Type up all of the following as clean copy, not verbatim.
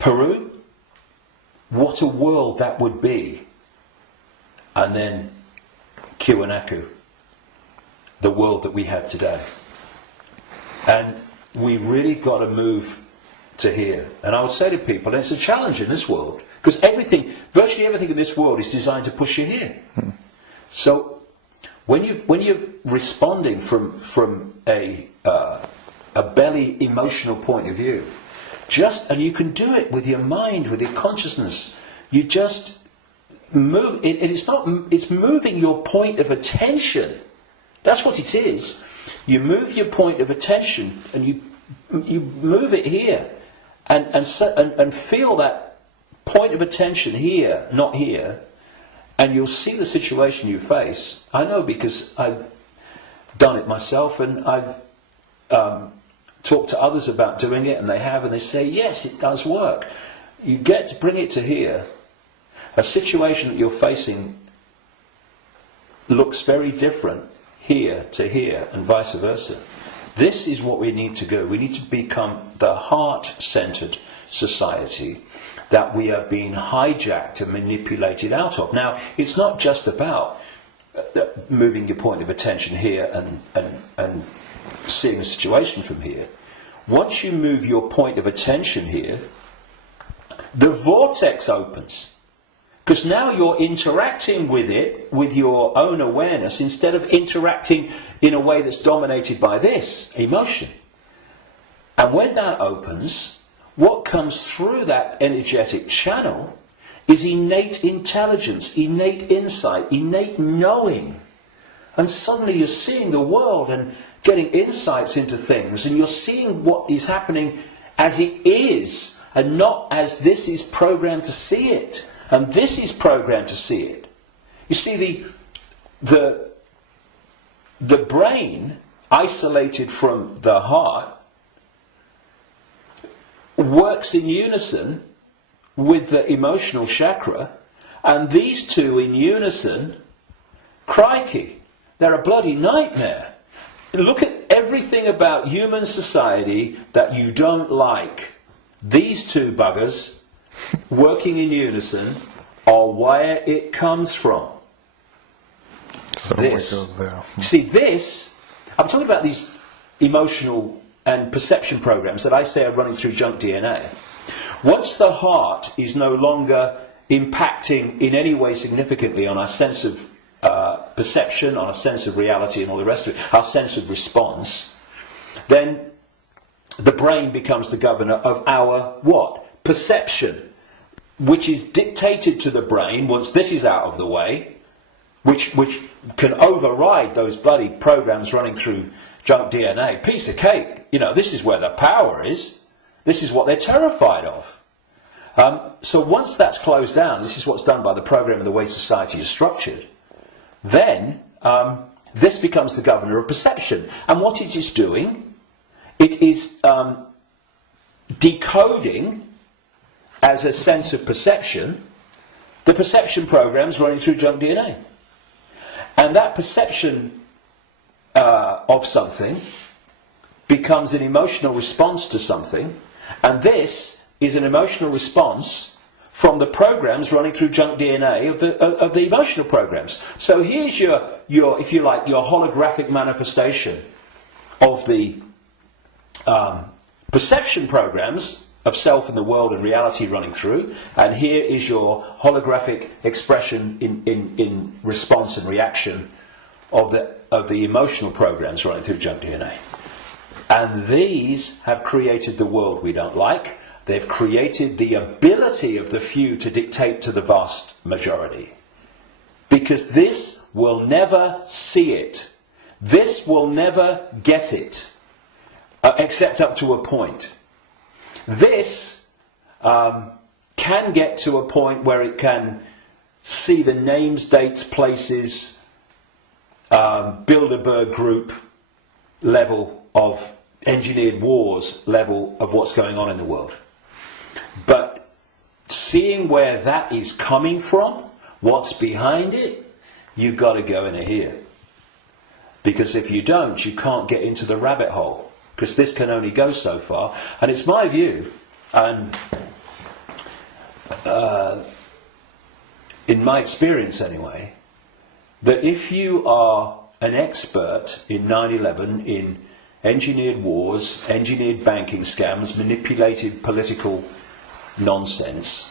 Peru, what a world that would be. And then Kiwanaku, the world that we have today. And we really got to move to here. And I would say to people, and it's a challenge in this world, because virtually everything in this world is designed to push you here. So when you're responding from a belly emotional point of view, and you can do it with your mind, with your consciousness, you just move. It's moving your point of attention. That's what it is. You move your point of attention, and you move it here, and feel that point of attention here, not here, and you'll see the situation you face. I know because I've done it myself, and I've talked to others about doing it, and they have, and they say, yes, it does work. You get to bring it to here. A situation that you're facing looks very different here to here, and vice versa. This is what we need to do. We need to become the heart-centered society that we are being hijacked and manipulated out of. Now, it's not just about moving your point of attention here and seeing the situation from here. Once you move your point of attention here, the vortex opens. Because now you're interacting with it with your own awareness instead of interacting in a way that's dominated by this emotion. And when that opens, what comes through that energetic channel is innate intelligence, innate insight, innate knowing. And suddenly you're seeing the world and getting insights into things, and you're seeing what is happening as it is, and not as this is programmed to see it. And this is programmed to see it. You see, the brain, isolated from the heart, works in unison with the emotional chakra, and these two in unison, crikey, they're a bloody nightmare. Look at everything about human society that you don't like. These two buggers working in unison are where it comes from. So this. we go there. See, this, I'm talking about these emotional and perception programs that I say are running through junk DNA. Once the heart is no longer impacting in any way significantly on our sense of perception, on our sense of reality and all the rest of it, our sense of response, then the brain becomes the governor of our what? Perception, which is dictated to the brain once this is out of the way, which can override those bloody programs running through junk DNA. Piece of cake. You know, this is where the power is. This is what they're terrified of. So once that's closed down, this is what's done by the program and the way society is structured, then this becomes the governor of perception. And what it is doing, it is decoding as a sense of perception the perception programs running through junk DNA. And that perception of something becomes an emotional response to something, and this is an emotional response from the programs running through junk DNA of the emotional programs. So here's your if you like, your holographic manifestation of the perception programs of self and the world and reality running through, and here is your holographic expression in response and reaction of the emotional programs running through junk DNA. And these have created the world we don't like. They've created the ability of the few to dictate to the vast majority. Because this will never see it. This will never get it. Except up to a point. This can get to a point where it can see the names, dates, places, Bilderberg group level of engineered wars level of what's going on in the world. But seeing where that is coming from, what's behind it, you've got to go in here. Because if you don't, you can't get into the rabbit hole. Because this can only go so far. And it's my view, and in my experience anyway, that if you are an expert in 9/11, in engineered wars, engineered banking scams, manipulated political nonsense,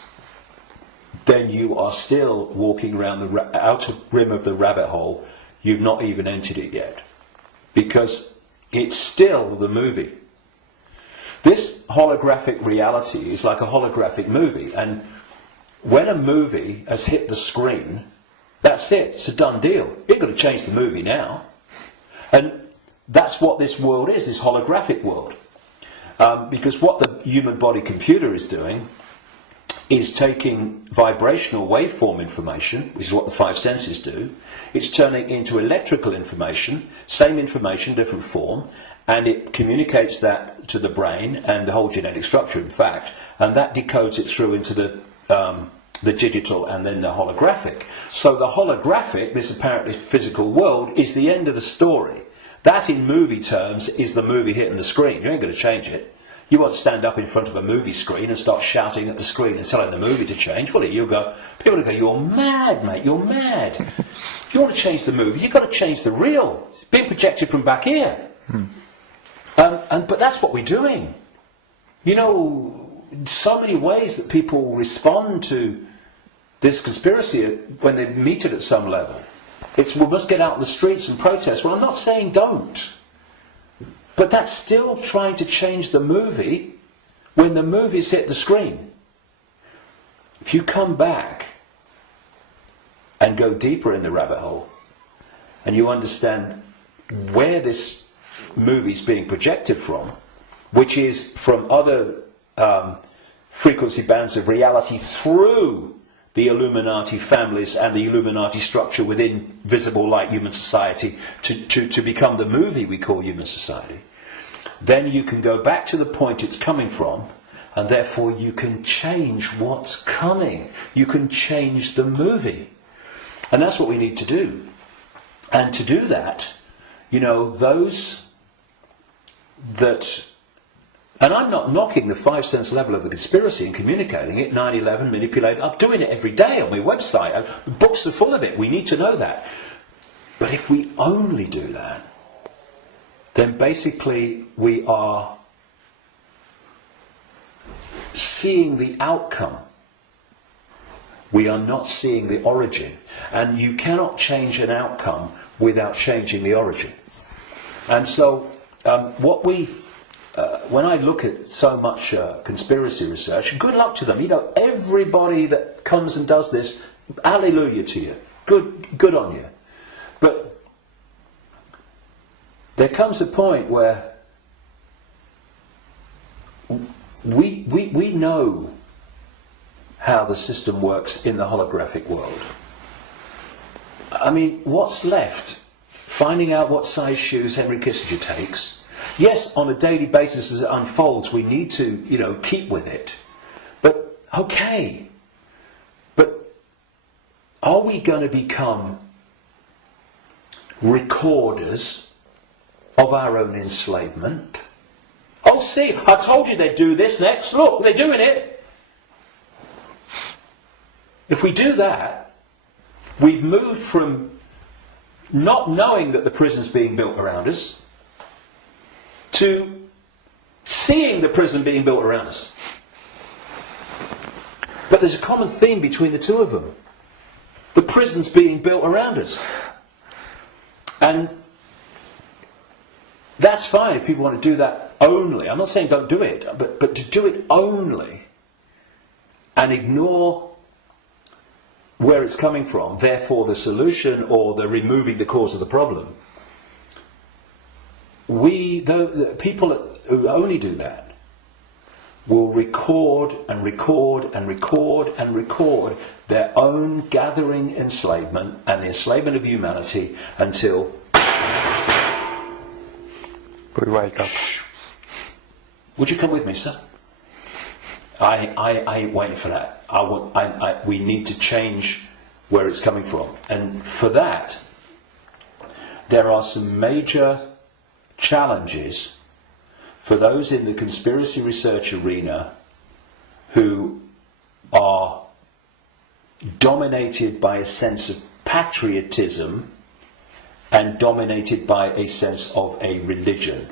then you are still walking around the outer rim of the rabbit hole. You've not even entered it yet. Because it's still the movie. This holographic reality is like a holographic movie, and when a movie has hit the screen, that's it, it's a done deal. You've got to change the movie now. And that's what this world is, this holographic world. Because what the human body computer is doing is taking vibrational waveform information, which is what the five senses do. It's turning into electrical information, same information, different form, and it communicates that to the brain and the whole genetic structure, in fact, and that decodes it through into the digital and then the holographic. So the holographic, this apparently physical world, is the end of the story. That, in movie terms, is the movie hitting the screen. You ain't going to change it. You won't stand up in front of a movie screen and start shouting at the screen and telling the movie to change, will you? People will go, you're mad, mate, you're mad. If you want to change the movie, you've got to change the reel. It's being projected from back here. But that's what we're doing. You know, so many ways that people respond to this conspiracy when they meet it at some level. It's, we must get out in the streets and protest. Well, I'm not saying don't. But that's still trying to change the movie when the movie's hit the screen. If you come back and go deeper in the rabbit hole, and you understand where this movie's being projected from, which is from other frequency bands of reality through the Illuminati families and the Illuminati structure within visible light human society to become the movie we call human society, then you can go back to the point it's coming from, and therefore you can change what's coming. You can change the movie. And that's what we need to do. And to do that, you know, those that... And I'm not knocking the five sense level of the conspiracy and communicating it, 9/11, manipulating. I'm doing it every day on my website. Books are full of it. We need to know that. But if we only do that, then basically we are seeing the outcome. We are not seeing the origin. And you cannot change an outcome without changing the origin. And so when I look at so much conspiracy research, good luck to them. You know, everybody that comes and does this, hallelujah to you. Good on you. But there comes a point where we know how the system works in the holographic world. I mean, what's left? Finding out what size shoes Henry Kissinger takes. Yes, on a daily basis as it unfolds, we need to, you know, keep with it. But, okay. But are we going to become recorders of our own enslavement? Oh, see, I told you they'd do this next. Look, they're doing it. If we do that, we've moved from not knowing that the prison's being built around us to seeing the prison being built around us. But there's a common theme between the two of them. The prison's being built around us. And that's fine if people want to do that only. I'm not saying don't do it, but to do it only and ignore where it's coming from, therefore the solution or the removing the cause of the problem. The people who only do that will record and record and record and record their own gathering enslavement and the enslavement of humanity until we wake up. Would you come with me, sir? I ain't waiting for that. We need to change where it's coming from. And for that, there are some major challenges for those in the conspiracy research arena who are dominated by a sense of patriotism and dominated by a sense of a religion.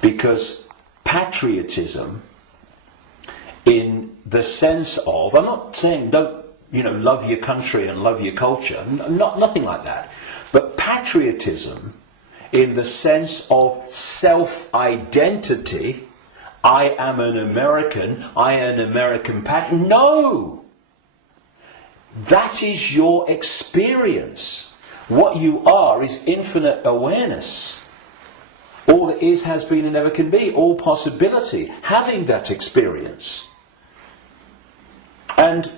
Because patriotism, in the sense of, I'm not saying don't, love your country and love your culture, nothing like that. But patriotism, in the sense of self-identity, I am an American, I am an American patriot. No! That is your experience. What you are is infinite awareness. All that is, has been, and never can be. All possibility. Having that experience. And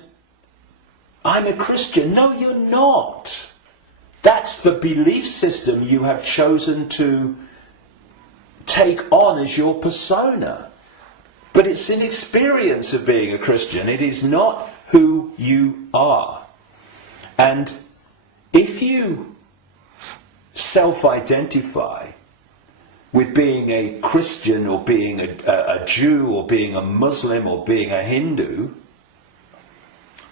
I'm a Christian. No, you're not. That's the belief system you have chosen to take on as your persona. But it's an experience of being a Christian. It is not who you are. And if you self-identify with being a Christian or being a Jew or being a Muslim or being a Hindu,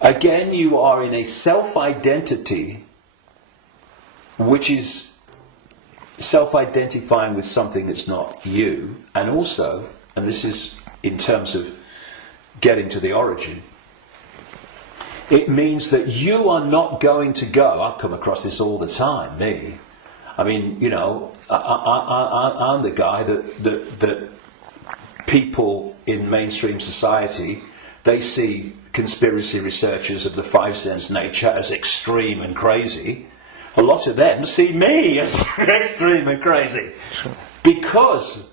again you are in a self-identity which is self-identifying with something that's not you, and also, and this is in terms of getting to the origin, it means that you are not going to go, I've come across this all the time, me. I mean, I'm the guy that people in mainstream society, they see conspiracy researchers of the five sense nature as extreme and crazy. A lot of them see me as extreme and crazy. Because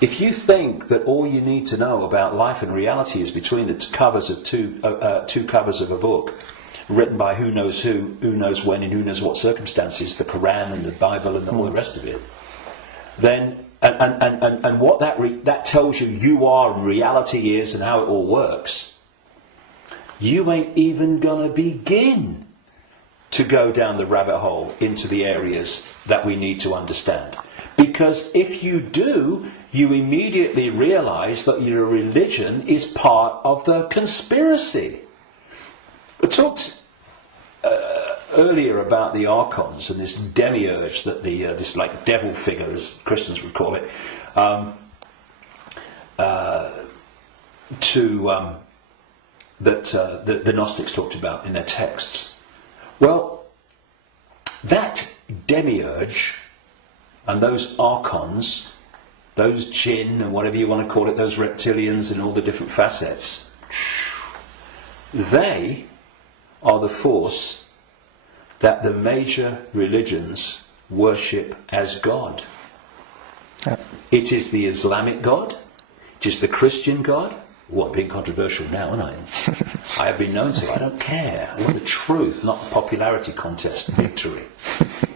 if you think that all you need to know about life and reality is between the covers of two covers of a book, written by who knows when, in who knows what circumstances, the Quran and the Bible and all the rest of it, then and what that tells you are and reality is and how it all works, you ain't even gonna begin to go down the rabbit hole into the areas that we need to understand. Because if you do, you immediately realise that your religion is part of the conspiracy. We talked earlier about the archons and this demiurge, that this like devil figure, as Christians would call it, that the Gnostics talked about in their texts. Well, that demiurge and those archons, those jinn and whatever you want to call it, those reptilians and all the different facets, they are the force that the major religions worship as God. Yeah. It is the Islamic God, it is the Christian God. Well, I'm being controversial now, aren't I? I have been known to. I don't care. I want the truth, not the popularity contest victory.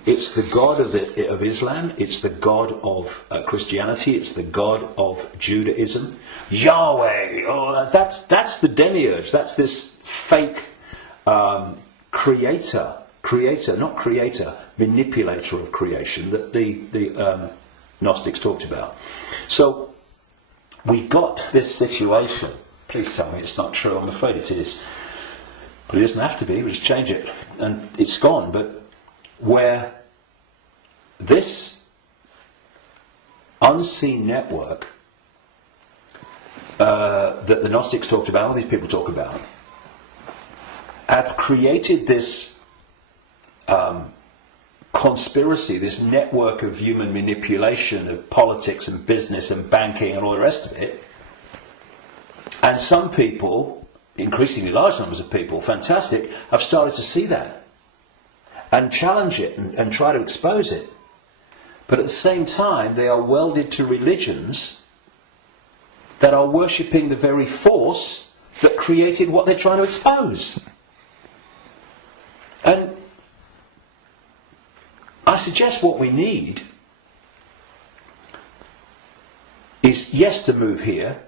It's the God of Islam, it's the God of Christianity, it's the God of Judaism. Yahweh! Oh, that's the demiurge. That's this fake manipulator of creation that the Gnostics talked about. So we got this situation. Please tell me it's not true. I'm afraid it is, but it doesn't have to be. We just change it, and it's gone. But where this unseen network that the Gnostics talked about, all these people talk about, have created this conspiracy, this network of human manipulation of politics and business and banking and all the rest of it. And some people, increasingly large numbers of people, fantastic, have started to see that and challenge it and try to expose it. But at the same time, they are welded to religions that are worshipping the very force that created what they're trying to expose. And I suggest what we need is, yes, to move here,